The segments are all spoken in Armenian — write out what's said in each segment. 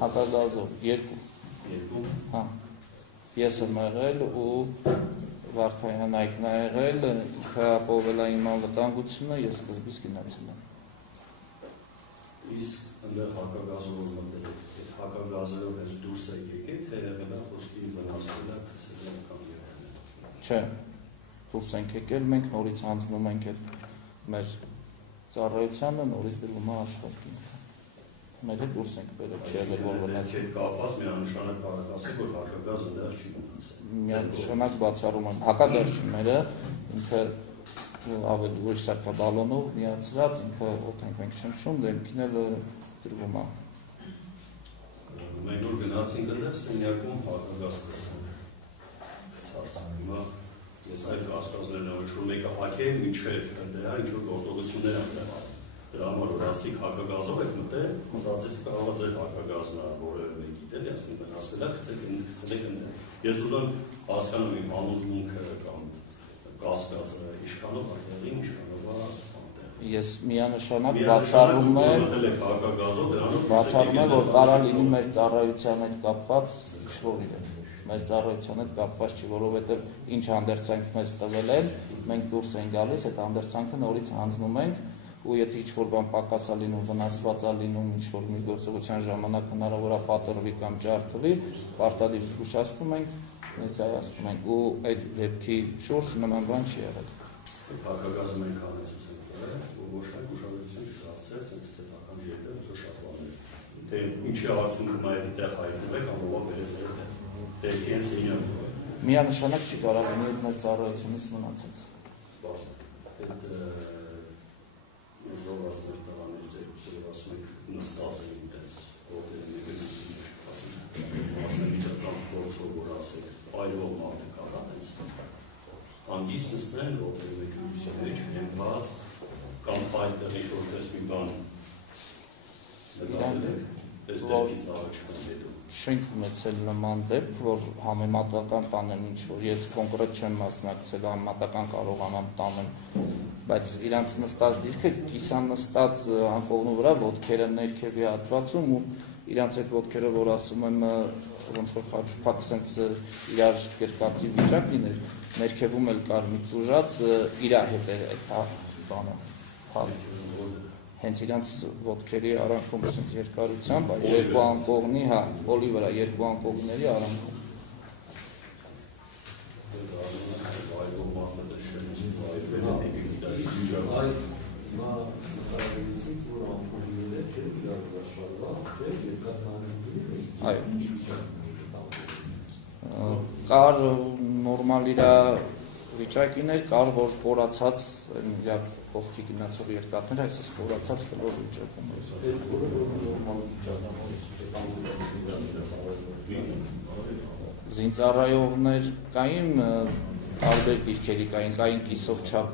Հակագազով, երկու։ Հա, ես եմ եղել ու Վարդանյան Այգն է եղել, ինքը ապահովել է իմ անվտանգությունը, ես սկզբից գնացել եմ։ Իսկ ընդեղ հակագազով մտել եք, հակագազերով հենց դուրս եք եկեք, թե եղել է խոսքի վնասել է, գցել է կամ եղել է։ Չէ, դուրս ենք եկել, մենք նորից հանձնում ենք մեր ծառայությանը, նորից դրվում է աշխատին։ Մեր հետ դուրս ենք բերել, չի եղել որ վնասել։ Այդ կապված միանշանակ կարող ասեք, որ հակագազը դեռ չի մնացել։ Միանշանակ բացառում են, հակադարձությունները ինքը ավելի ուրիշ սարքաբալոնով միացրած, ինքը օդ ենք մենք շնչում, դեմքին էլ դրվում է։ Մենք որ գնացինք ընդեղ սենյակում հակագազ տեսանք գցած։ Հիմա ես այդ կասկածներն եմ որ մեկը հակե մինչև ընդեղ ինչ-որ գործողություններ են եղել։ Դրա համար որ ասիկ հակագազով եք մտել, մտածեցի կարող է ձեր հակագազն է որևէ մեկի դեպի, ասենք վնասվել է, գցեք ընդեղ։ Ես ուզում հասկանում եմ համոզմունքը կամ կասկածը ինչքանով այդտեղի, ինչքանով է անտեղ։ Ես միանշանակ բացառում եմ, որ կարա լինի մեր ծառայության հետ կապված ինչ-որ իրեն։ Մեր ծառայության հետ կապված չի, որովհետև ինչ հանդերձանք մեզ տվել են, մենք դուրս ենք գալիս, այդ հանդերձանքը նորից հանձնում ենք ու եթե ինչ-որ բան պակաս է լինում, վնասված է լինում, ինչ-որ մի գործողության ժամանակ հնարավոր է պատրվի կամ ջարդվի, պարտադիր զգուշացնում ենք, ներկայացնում ենք ու այդ դեպքի շուրջ նման բան չի եղել։ Հակագազը մենք հանեցուցենք ու ոչ մեկ ուշադրություն չդարձրեց սեփական երկրը շատ բաներ։ Թե ինչի արդյունքում այդ դեղ հայտնվեք, ամենով բերեց դեպքի են սենյակը։ Միանշանակ չի կարող լինի այդ մեր ծառայությունից մնացած։ Այդ զորվածներ տղաներից երկուսը որ ասում եք նստած են ինտենց, որտեղ մեկը լուսին ասում մասնավիտական գործով որ ասեք, այլվող մարդը կարա հենց հանգիստ նստեն, որտեղ մեկը լուսին մեջ հենված կամ այդտեղ ինչ-որ պես մի բան նկատել եք, պես դեպքից առաջ կամ հետո։ Չենք ունեցել նման դեպք, որ համեմատական տանեն ինչ-որ, ես կոնկրետ չեմ մասնակցել, համեմատական կարողանամ տանեն, բայց իրանց նստած դիրքը կիսան նստած անկողնու վրա ոտքերը ներքևի հատվածում ու իրանց այդ ոտքերը, որ ասում եմ, ոնց որ խաչուփակ սենց իրար կրկացի վիճակ լիներ, ներքևում էլ կար մի տուժած իրա հետ էր այդ բանը, հենց իրանց ոտքերի արանքում սենց երկարությամբ, երկու անկողնի, հա, հոլի վրա, երկու անկողների արանքում։ Կար նորմալ իրա վիճակիներ, կար որ կորացած իրա կողքի գնացող երկաթներ, այսպես կորացած կլոր վիճակում էր։ Զինծառայողներ կային, տարբեր դիրքերի կային կիսով չափ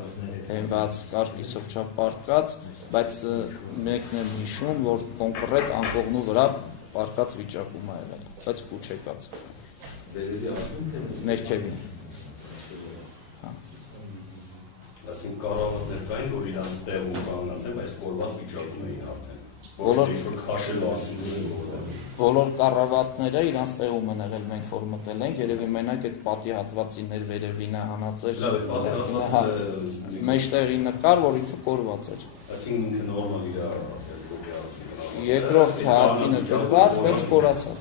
հենված, կար կիսով չափ պարկած, բայց մեկն է հիշում, որ կոնկրետ անկողնու վրա պարկած վիճակում է եղել, բայց կուչ եկած։ Ներքևին։ Ասին կարավատներ կային, որ իրանց տեղում կանգնած են, բայց կորված վիճակում էին արդեն։ Բոլոր կառավատները իրանց տեղում են եղել, մենք որ մտել ենք, երևի մենակ այդ պատի հատվածի ներվերևին է հանածեր, մեջտեղի նկար, որ ինքը կորված էր։ Ասին ինքը նորմալ իր երկրորդ հարկինը ջրված, բայց կորացած։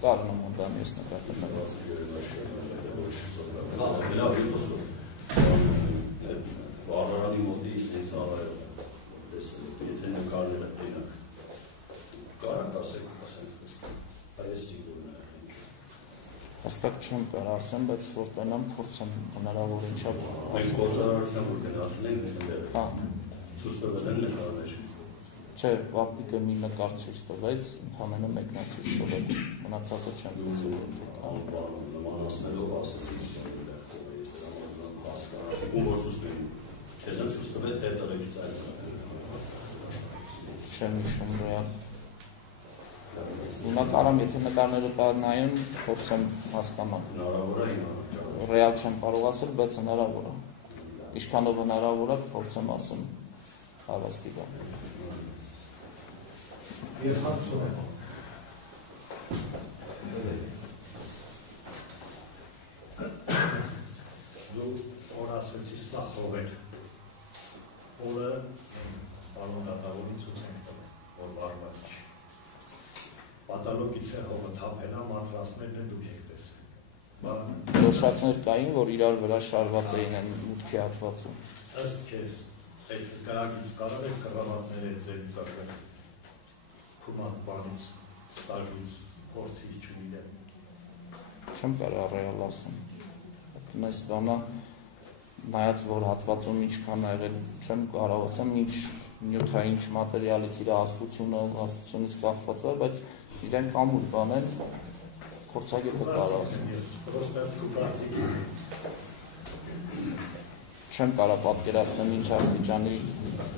Կար նման բան ես նկատել։ Վարարանի մոտի ինձ առայով եթե նկարները տենակ կարակ ասենք այս սիգուրն է հստակ չեմ կար ասեմ, բայց որ տենամ փորձեմ հնարավոր ինչա մենք գործարարության որ գնացել ենք ցույց տվել են նկարներ չէ, վապիկը մի նկար ցույց տվեց, ընդհանրապես մեկնա ցույց տվել մնացածը չեմ լսել նմանացնելով ասեցի ու որ ցույց տվին Չես են ցույց տվել թե տղեկից այլ չեմ հիշում ռեալ հիմա կարամ եթե նկարները նայեմ փորձեմ հասկանալ հնարավոր է ռեալ չեմ կարող ասել բայց հնարավոր է ինչքանով հնարավոր է փորձեմ ասեմ հավաստի բան Դու օրասեցի սա հողեր, որը պարոն դատավորին ցույց ենք տվել, որ վարված չի։ Պատալոգից է հողը թափելա, մատրասներն են դուք եք տեսել։ Դոշակներ կային, որ իրար վրա շարված էին են մուտքի հատվածում։ Ըստ քեզ, այդ կրակից կարող եք կռավատներ այդ ձերից ակր փուման բանից, ստաժից, փորձից չունիդեմ։ Չեմ կարող ռեալ ասեմ։ Այս բանը նայած որ հատվածում ինչքան ա եղել, չեմ կարող ասեմ ինչ նյութային մատերիալից իր հաստությունից կախված է, բայց իրենք ամուր բան են, փորձագետը կարող ասեմ։ Չեմ կարող պատկերացնել ինչ աստիճանի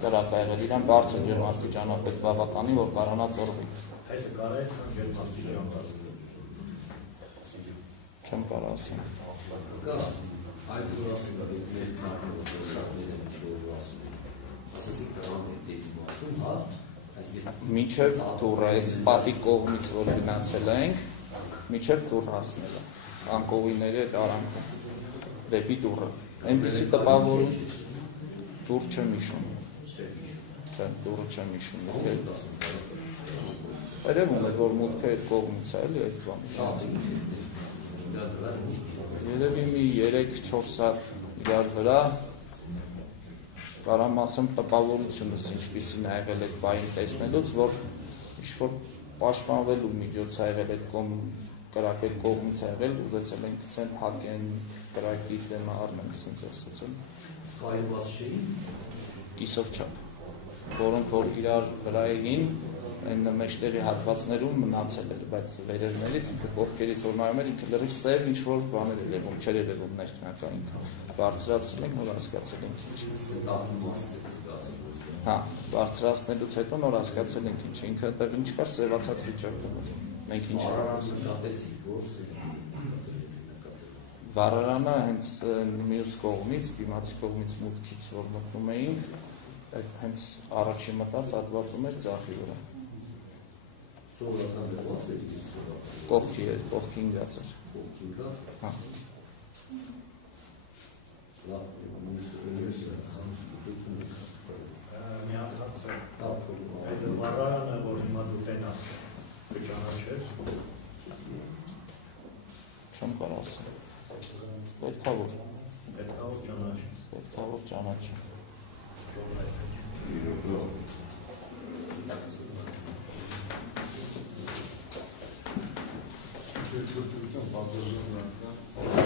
կրակ ա եղել, իրան բարձր ջերմաստիճանով պետք բավականի, որ կարողանա ծռվի։ Այդ կարա է ջերմաստիճան բարձր։ Չեմ կարող ասեմ։ Այդ որ ասում է ներքնարնով դոշակները ինչ-որ ասում են, ասացիք դրան է դեպի մասում, հա, Միջև տուրը, այս պատի կողմից որ գնացել ենք, միջև տուր հասնել է, անկողիների այդ արանքում, դեպի տուրը, այնպիսի տպավորում, տուր չեմ իշում, տուրը չեմ իշում, երևում է, որ մուտքը այդ կողմից է, էլի այդ բան, երևի մի 3-4 սատ իրար վրա, կարամ ասեմ տպավորությունս ինչպիսին ա եղել այդ բային տեսնելուց, որ ինչ-որ պաշտպանվելու միջոց ա եղել այդ կրակ այդ կողմից ա եղել, ուզեցել են գցեն փակեն կրակի դեմը առնեն, ասենց ասացել։ Սկայված չէին։ Կիսով չափ, որոնք որ իրար վրա էին, այն մեջտեղի հատվածներում մնացել էր, բայց վերևներից ինքը կողքերից որ նայում էր, ինքը լրիվ սև ինչ-որ բաներ էր եղում, չէր եղում ներքնակա ինքը, բարձրացրել ենք, նոր հասկացել ենք ինչ։ Հա, բարձրացնելուց հետո նոր հասկացել ենք ինչ, ինքը այդտեղ ինչ կար սևացած վիճակում էր, մենք ինչ վառարանը հենց մյուս կողմից, դիմացի կողմից մուտքից որ մտնում էինք, հենց առաջի մտած հատվածում էր ծախի վրա։ Կողքի էր, կողքին գած էր։ Հա։ Մի հատ հասել, այդ վառարանը, որ հիմա դու տենաս կճանաչես։ Չեմ կարող ասել։ Պետքա որ ճանաչես։ Պետքա որ ճանաչեմ։ Չորտության պատժողն է,